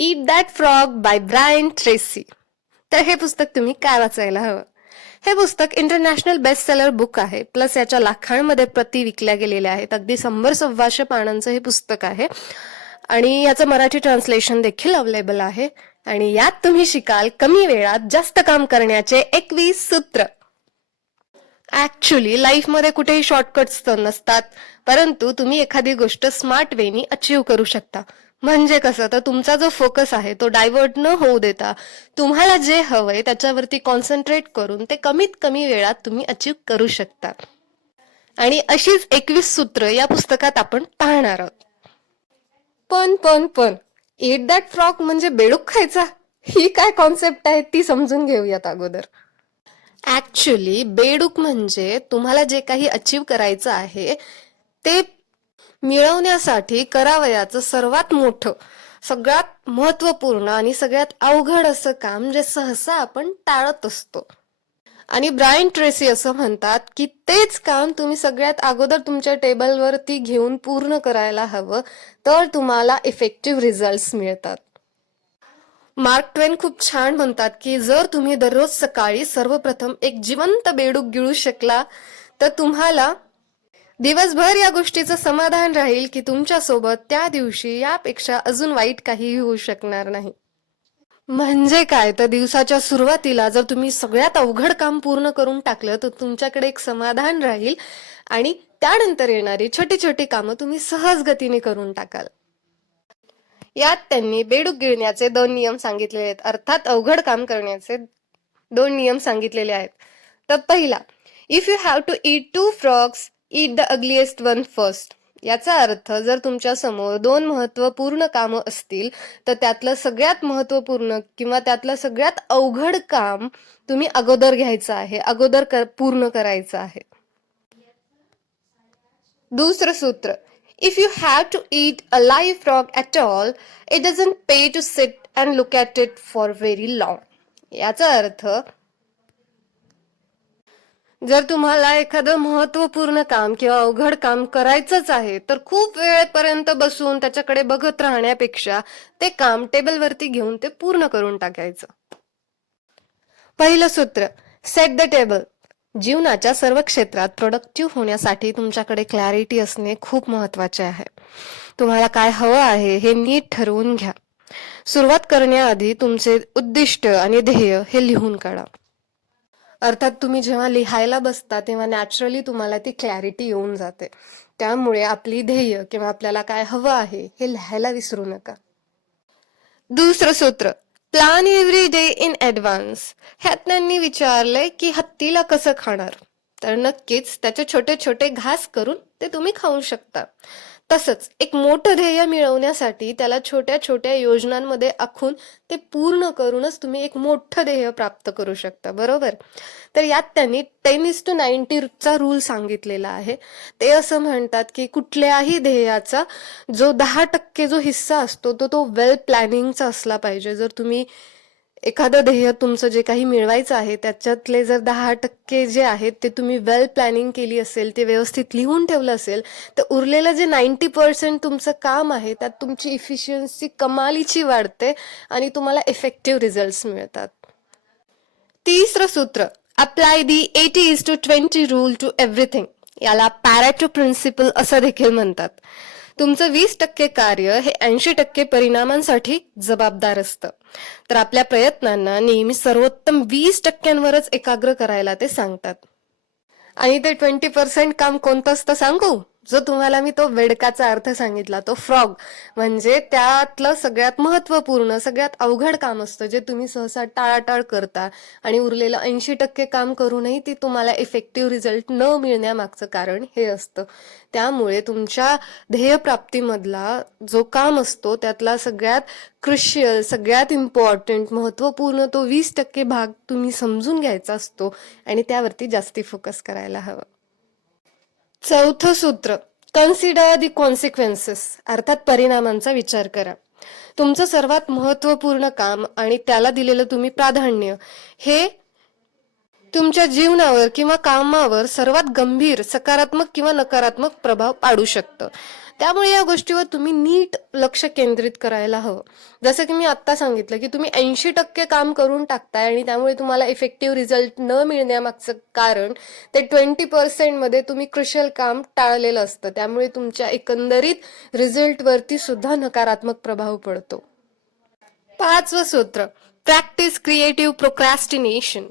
Eat that frog by Brian Tracy. तर हे पुस्तक तुम्ही काय वाचायला हवं? हे पुस्तक इंटरनॅशनल बेस्ट सेलर बुक आहे. प्लस याच्या लाखांमध्ये प्रती विकल्या गेलेल्या आहेत. अगदी 100-125 पानांचं हे पुस्तक आहे आणि याचं मराठी ट्रान्सलेशन देखील अवेलेबल आहे. आणि यात तुम्ही शिकाल कमी वेळात जास्त काम करण्याचे 21 सूत्र. ऍक्च्युली लाईफमध्ये कुठेही शॉर्टकट्स तर नसतात, परंतु तुम्ही एखादी गोष्ट स्मार्ट वेनी अचीव्ह करू शकता. म्हणजे कसं, तर तुमचा जो फोकस आहे तो डायव्हर्ट न होऊ देता तुम्हाला जे हवंय त्याच्यावरती कॉन्सन्ट्रेट करून ते कमीत कमी वेळात तुम्ही अचीव्ह करू शकता. आणि अशीच 21 सूत्र या पुस्तकात आपण पाहणार आहोत. पण ईट दॅट फ्रॉग म्हणजे बेडूक खायचा, ही काय कॉन्सेप्ट आहे ती समजून घेऊयात अगोदर. ऍक्च्युली बेडूक म्हणजे तुम्हाला जे काही अचीव्ह करायचं आहे ते मिळवण्यासाठी करावयाचं सर्वात मोठं, सगळ्यात महत्वपूर्ण आणि सगळ्यात अवघड असं काम जे सहसा आपण टाळत असतो. आणि ब्रायन ट्रेसी असं म्हणतात की तेच काम तुम्ही सगळ्यात अगोदर तुमच्या टेबलवरती घेऊन पूर्ण करायला हवं, तर तुम्हाला इफेक्टिव्ह रिझल्ट्स मिळतात. मार्क ट्वेन खूप छान म्हणतात की जर तुम्ही दररोज सकाळी सर्वप्रथम एक जिवंत बेडूक गिळू शकला तर तुम्हाला दिवसभर या गोष्टीचं समाधान राहील की तुमच्यासोबत त्या दिवशी यापेक्षा अजून वाईट काहीही होऊ शकणार नाही. म्हणजे काय, तर दिवसाच्या सुरुवातीला जर तुम्ही सगळ्यात अवघड काम पूर्ण करून टाकलं तर तुमच्याकडे एक समाधान राहील आणि त्यानंतर येणारी छोटी छोटी कामं तुम्ही सहज गतीने करून टाकाल. यात त्यांनी बेडूक गिळण्याचे 2 नियम सांगितलेले आहेत, अर्थात अवघड काम करण्याचे 2 नियम सांगितलेले आहेत. तर पहिला, if you have to eat 2 frogs, eat the ugliest one first. याचा अर्थ, जर तुमच्या समोर 2 महत्वपूर्ण कामं असतील तर त्यातलं सगळ्यात महत्वपूर्ण किंवा त्यातलं सगळ्यात अवघड काम तुम्ही अगोदर घ्यायचं आहे, अगोदर पूर्ण करायचं आहे. दुसरं सूत्र, if you have to eat a live frog at all, it doesn't pay to sit and look at it for very long. याचा अर्थ, जर तुम्हाला एखादं महत्वपूर्ण काम किंवा अवघड काम करायचंच आहे तर खूप वेळेपर्यंत बसून त्याच्याकडे बघत राहण्यापेक्षा ते काम टेबलवरती घेऊन ते पूर्ण करून टाकायचं. पहिलं सूत्र, सेट द टेबल. जीवनाच्या सर्व क्षेत्रात प्रोडक्टिव्ह होण्यासाठी तुमच्याकडे क्लॅरिटी असणे खूप महत्वाचे आहे. तुम्हाला काय हवं आहे हे नीट ठरवून घ्या. सुरुवात करण्याआधी तुमचे उद्दिष्ट आणि ध्येय हे लिहून काढा. अर्थात तुम्ही जेव्हा लिहायला बसता तेव्हा नॅचरली तुम्हाला ती क्लॅरिटी येऊन जाते. त्यामुळे आपली ध्येय किंवा आपल्याला काय हवं आहे हे लिहायला विसरू नका. दुसरं सूत्र, plan every day in advance. ह्यात त्यांनी विचारलंय की हत्तीला कसं खाणार, तर नक्कीच त्याचे छोटे छोटे घास करून ते तुम्ही खाऊ शकता. तसंच एक मोठं ध्येय मिळवण्यासाठी त्याला छोट्या छोट्या योजनांमध्ये आखून ते पूर्ण करूनच तुम्ही एक मोठं ध्येय प्राप्त करू शकता, बरोबर? तर यात त्यांनी 10:90 चा रूल सांगितलेला आहे. ते असं म्हणतात की कुठल्याही ध्येयाचा जो 10% जो हिस्सा असतो तो वेल प्लॅनिंगचा असला पाहिजे. जर तुम्ही एखादं ध्येय तुमचं जे काही मिळवायचं आहे त्याच्यातले जर 10% जे आहेत ते तुम्ही वेल प्लॅनिंग केली असेल, ते व्यवस्थित लिहून ठेवलं असेल, तर उरलेलं जे 90% तुमचं काम आहे त्यात तुमची इफिशियन्सी कमालीची वाढते आणि तुम्हाला इफेक्टिव्ह रिझल्ट्स मिळतात. तिसरं सूत्र, apply the 80:20 rule to everything. याला पॅरेटो प्रिन्सिपल असं देखील म्हणतात. तुमचं 20% कार्य हे 80% परिणामांसाठी जबाबदार असतं. तर आपल्या प्रयत्नांना नेहमी सर्वोत्तम 20%वरच एकाग्र करायला ते सांगतात. आणि ते 20% काम कोणतं असतं सांगू? जो तुम्हाला मी तो बेडकाचा अर्थ सांगितला, तो फ्रॉग, म्हणजे त्यातलं सगळ्यात महत्वपूर्ण सगळ्यात अवघड काम असतं जे तुम्ही सहसा टाळाटाळ करता आणि उरलेलं 80% काम करूनही ती तुम्हाला इफेक्टिव्ह रिझल्ट न मिळण्यामागचं कारण हे असतं. त्यामुळे तुमच्या ध्येयप्राप्तीमधला जो काम असतो त्यातला सगळ्यात क्रुशियल, सगळ्यात इम्पॉर्टंट, महत्वपूर्ण तो 20% भाग तुम्ही समजून घ्यायचा असतो आणि त्यावरती जास्ती फोकस करायला हवं. चौथं सूत्र, कन्सिडर दी कॉन्सिक्वेन्सेस, अर्थात परिणामांचा विचार करा. तुमचं सर्वात महत्वपूर्ण काम आणि त्याला दिलेलं तुम्ही प्राधान्य हे तुमच्या जीवनावर किंवा कामावर सर्वात गंभीर सकारात्मक किंवा नकारात्मक प्रभाव पाडू शकतं. त्यामुळे या गोष्टीवर तुम्ही नीट लक्ष केंद्रित करायला हवं. जसं की मी आत्ता सांगितलं की तुम्ही 80% काम करून टाकताय आणि त्यामुळे तुम्हाला इफेक्टिव्ह रिझल्ट न मिळण्यामागचं कारण ते 20% मध्ये तुम्ही क्रुशियल काम टाळलेलं असतं. त्यामुळे तुमच्या एकंदरीत रिझल्टवरती सुद्धा नकारात्मक प्रभाव पडतो. 5वं सूत्र, प्रॅक्टिस क्रिएटिव्ह प्रोक्रॅस्टिनेशन.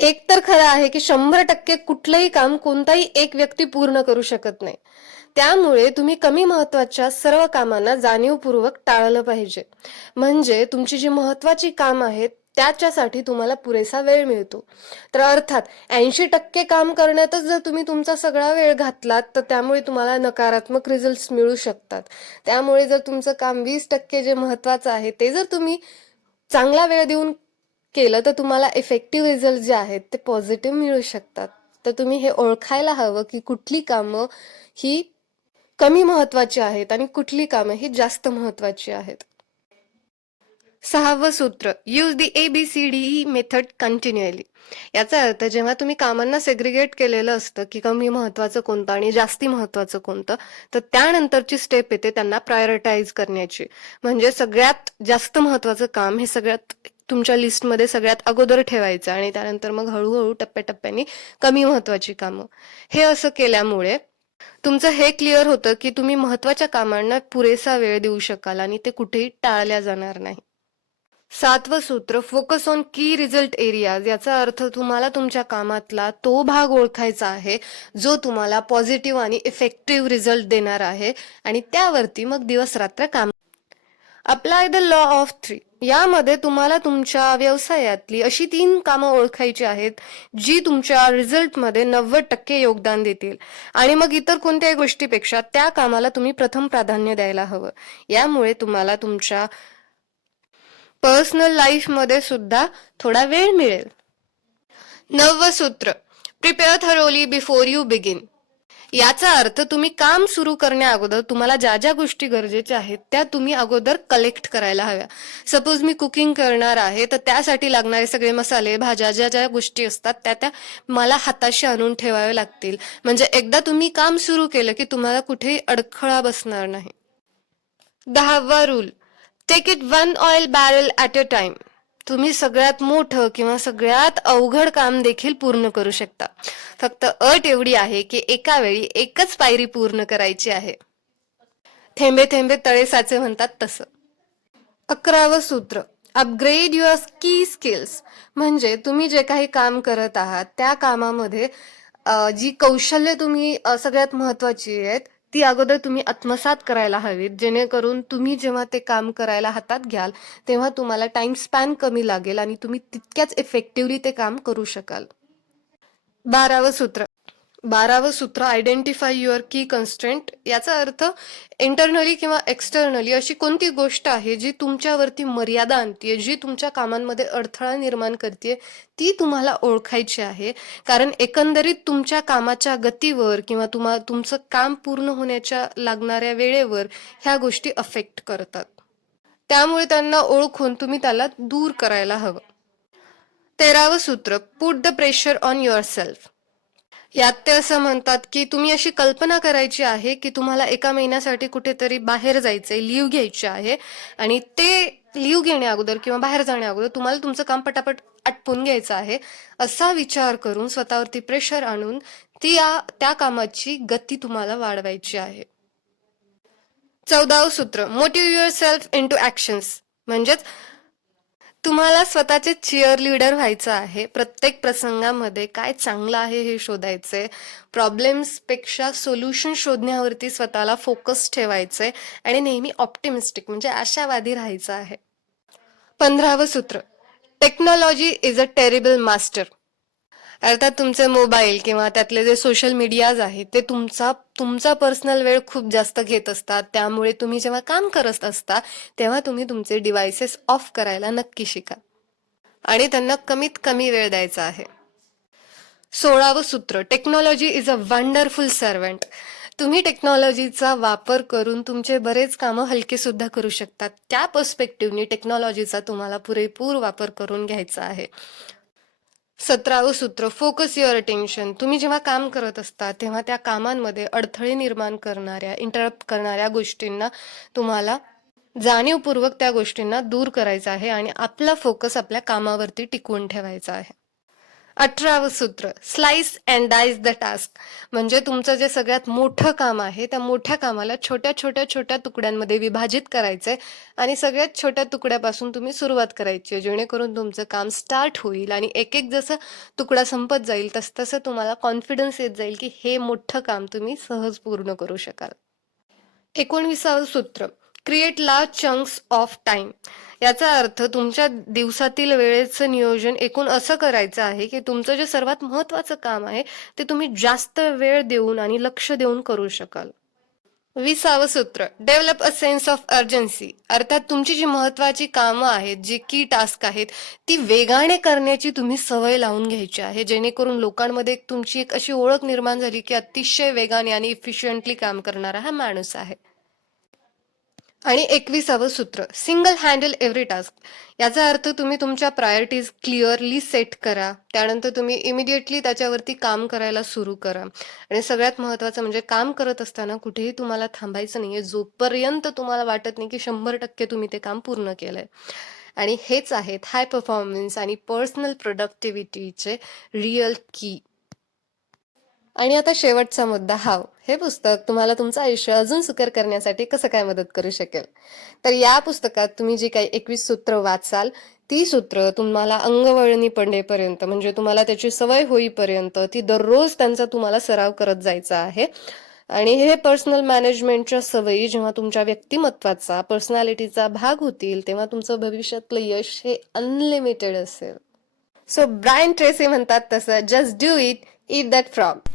एक तर खरं आहे की 100% कुठलंही काम कोणताही एक व्यक्ती पूर्ण करू शकत नाही. त्यामुळे तुम्ही कमी महत्वाच्या सर्व कामांना जाणीवपूर्वक टाळलं पाहिजे. म्हणजे तुमची जी महत्वाची काम आहेत त्याच्यासाठी तुम्हाला पुरेसा वेळ मिळतो. तर अर्थात 80% काम करण्यातच जर तुम्ही तुमचा सगळा वेळ घातलात तर त्यामुळे तुम्हाला नकारात्मक रिझल्ट्स मिळू शकतात. त्यामुळे जर तुमचं काम 20% जे महत्वाचं आहे ते जर तुम्ही चांगला वेळ देऊन केलं तर तुम्हाला इफेक्टिव्ह रिझल्ट जे आहेत ते पॉझिटिव्ह मिळू शकतात. तर तुम्ही हे ओळखायला हवं की कुठली कामं ही कमी महत्वाची आहेत आणि कुठली कामं ही जास्त महत्वाची आहेत. 6वं सूत्र, use the ABCDE method continually. याचा अर्थ जेव्हा तुम्ही कामांना सेग्रिगेट केलेलं असतं की कमी महत्वाचं कोणतं आणि जास्ती महत्वाचं कोणतं, तर त्यानंतरची स्टेप येते त्यांना प्रायोरिटाईज करण्याची. म्हणजे सगळ्यात जास्त महत्वाचं काम हे सगळ्यात तुमच्या लिस्टमध्ये सगळ्यात अगोदर ठेवायचं आणि त्यानंतर मग हळूहळू टप्प्याटप्प्याने कमी महत्वाची कामं. हे असं केल्यामुळे तुमचं हे क्लिअर होतं की तुम्ही महत्वाच्या कामांना पुरेसा वेळ देऊ शकाल आणि ते कुठेही टाळल्या जाणार नाही. 7वं सूत्र, फोकस ऑन की रिझल्ट एरियाज. याचा अर्थ तुम्हाला तुमच्या कामातला तो भाग ओळखायचा आहे जो तुम्हाला पॉझिटिव्ह आणि इफेक्टिव्ह रिझल्ट देणार आहे आणि त्यावरती मग दिवस रात्र काम. Apply the law of 3. यामध्ये तुम्हाला तुमच्या व्यवसायातली अशी 3 कामं ओळखायची आहेत जी तुमच्या रिझल्टमध्ये 90% योगदान देतील आणि मग इतर कोणत्याही गोष्टीपेक्षा त्या कामाला तुम्ही प्रथम प्राधान्य द्यायला हवं. यामुळे तुम्हाला तुमच्या पर्सनल लाईफमध्ये सुद्धा थोडा वेळ मिळेल. 9वं सूत्र, prepare thoroughly before you begin. याचा अर्थ तुम्ही काम सुरू करण्या अगोदर तुम्हाला ज्या ज्या गोष्टी गरजेच्या आहेत त्या तुम्ही अगोदर कलेक्ट करायला हव्या. सपोज मी कुकिंग करणार आहे तर त्यासाठी लागणारे सगळे मसाले, भाज्या, ज्या ज्या गोष्टी असतात त्या त्या मला हाताशी आणून ठेवावे लागतील. म्हणजे एकदा तुम्ही काम सुरू केलं की तुम्हाला कुठेही अडखळा बसणार नाही. 10वा rule, take it 1 oil barrel at a time. तुम्ही सगळ्यात मोठं किंवा सगळ्यात अवघड काम देखील पूर्ण करू शकता. फक्त अट एवढी आहे की एका वेळी एकच पायरी पूर्ण करायची आहे. थेंबे थेंबे तळे साचे म्हणतात तसं. 11वं सूत्र, अपग्रेड युअर की स्किल्स. म्हणजे तुम्ही जे काही काम करत आहात त्या कामामध्ये जी कौशल्य तुम्ही सगळ्यात महत्वाची आहेत ती अगोदर तुम्ही आत्मसात करायला हवीत, जेणेकरून तुम्ही जेव्हा ते काम करायला हातात घ्याल तेव्हा तुम्हाला टाइम स्पॅन कमी लागेल आणि तुम्ही तितक्याच इफेक्टिव्हली ते काम करू शकाल. 12वं सूत्र, आयडेंटिफाय युअर की कन्स्ट्रेंट. याचा अर्थ इंटरनली किंवा एक्सटर्नली अशी कोणती गोष्ट आहे जी तुमच्यावरती मर्यादा आणतीये, जी तुमच्या कामांमध्ये अडथळा निर्माण करते, ती तुम्हाला ओळखायची आहे. कारण एकंदरीत तुमच्या कामाच्या गतीवर किंवा तुमचं काम पूर्ण होण्याच्या लागणाऱ्या वेळेवर ह्या गोष्टी अफेक्ट करतात. त्यामुळे त्यांना ओळखून तुम्ही त्याला दूर करायला हवं. 13वं सूत्र, put the pressure on your self. यात ते असं म्हणतात की तुम्ही अशी कल्पना करायची आहे की तुम्हाला एका महिन्यासाठी कुठेतरी बाहेर जायचंय, लिव्ह घ्यायची आहे आणि ते लिव्ह घेण्या अगोदर किंवा बाहेर जाण्या अगोदर तुम्हाला तुमचं काम पटापट आटपून घ्यायचं आहे. असा विचार करून स्वतःवरती प्रेशर आणून त्या कामाची गती तुम्हाला वाढवायची आहे. 14वं सूत्र, motive your self into actions. म्हणजेच तुम्हाला स्वतःचे चिअर लीडर व्हायचं आहे. प्रत्येक प्रसंगामध्ये काय चांगलं आहे हे शोधायचंय. प्रॉब्लेम्स पेक्षा सोल्युशन शोधण्यावरती स्वतःला फोकस ठेवायचंय आणि नेहमी ऑप्टिमिस्टिक म्हणजे आशावादी राहायचं आहे. 15वं सूत्र, technology is a terrible master. अर्थात तुमचे मोबाईल किंवा त्यातले जे सोशल मीडियाज आहेत ते तुमचा पर्सनल वेळ खूप जास्त घेत असतात. त्यामुळे तुम्ही जेव्हा काम करत असता तेव्हा तुम्ही तुमचे डिव्हायसेस ऑफ करायला नक्की शिका आणि त्यांना कमीत कमी वेळ द्यायचा आहे. 16वं सूत्र, technology is a wonderful servant. तुम्ही टेक्नॉलॉजीचा वापर करून तुमचे बरेच कामं हलके सुद्धा करू शकतात. त्या पर्स्पेक्टिव्हनी टेक्नॉलॉजीचा तुम्हाला पुरेपूर वापर करून घ्यायचा आहे. 17वं सूत्र, फोकस युअर अटेन्शन. तुम्ही जेव्हा काम करत असता तेव्हा त्या कामांमध्ये अडथळे निर्माण करणाऱ्या, इंटरप्ट करणाऱ्या गोष्टींना तुम्हाला जाणीवपूर्वक त्या गोष्टींना दूर करायचं आहे आणि आपला फोकस आपल्या कामावरती टिकवून ठेवायचा आहे. 18वं सूत्र, slice and dice the task. म्हणजे तुमचं जे सगळ्यात मोठं काम आहे त्या मोठ्या कामाला छोट्या छोट्या छोट्या तुकड्यांमध्ये विभाजित करायचंय आणि सगळ्यात छोट्या तुकड्यापासून तुम्ही सुरुवात करायची आहे, जेणेकरून तुमचं काम स्टार्ट होईल आणि एक एक जसं तुकडा संपत जाईल तसं तसं तुम्हाला कॉन्फिडन्स येत जाईल की हे मोठं काम तुम्ही सहज पूर्ण करू शकाल. 19वं सूत्र, create large chunks of time. याचा अर्थ तुमच्या दिवसातील वेळेचं नियोजन एकूण असं करायचं आहे की तुमचं जे सर्वात महत्वाचं काम आहे ते तुम्ही जास्त वेळ देऊन आणि लक्ष देऊन करू शकाल. 20वं सूत्र, develop a sense of urgency. अर्थात तुमची जी महत्वाची कामं आहेत, जी की टास्क आहेत, ती वेगाने करण्याची तुम्ही सवय लावून घ्यायची आहे, जेणेकरून लोकांमध्ये तुमची एक अशी ओळख निर्माण झाली की अतिशय वेगाने आणि इफिशियंटली काम करणारा हा माणूस आहे. आणि 21वं सूत्र, सिंगल हँडल एव्हरी टास्क. याचा अर्थ तुम्ही तुमच्या प्रायोरिटीज क्लिअरली सेट करा, त्यानंतर तुम्ही इमिडिएटली त्याच्यावरती काम करायला सुरू करा आणि सगळ्यात महत्त्वाचं म्हणजे काम करत असताना कुठेही तुम्हाला थांबायचं नाहीये जोपर्यंत तुम्हाला वाटत नाही की 100% तुम्ही ते काम पूर्ण केलंय. आणि हेच आहेत हाय परफॉर्मन्स आणि पर्सनल प्रोडक्टिव्हिटीचे रिअल की. आणि आता शेवटचा मुद्दा, हाव. हे पुस्तक तुम्हाला तुमचं आयुष्य अजून सुकर करण्यासाठी कसं काय मदत करू शकेल. तर या पुस्तकात तुम्ही जी काही 21 सूत्र वाचाल ती सूत्र तुम्हाला अंगवळणी पडेपर्यंत म्हणजे तुम्हाला त्याची सवय होईपर्यंत ती दररोज त्यांचा तुम्हाला सराव करत जायचा आहे. आणि हे पर्सनल मॅनेजमेंटच्या सवयी जेव्हा तुमच्या व्यक्तिमत्वाचा पर्सनॅलिटीचा भाग होतील तेव्हा तुमचं भविष्यातलं यश हे अनलिमिटेड असेल. सो ब्रायन ट्रेसी म्हणतात तसं, just do it, eat that frog.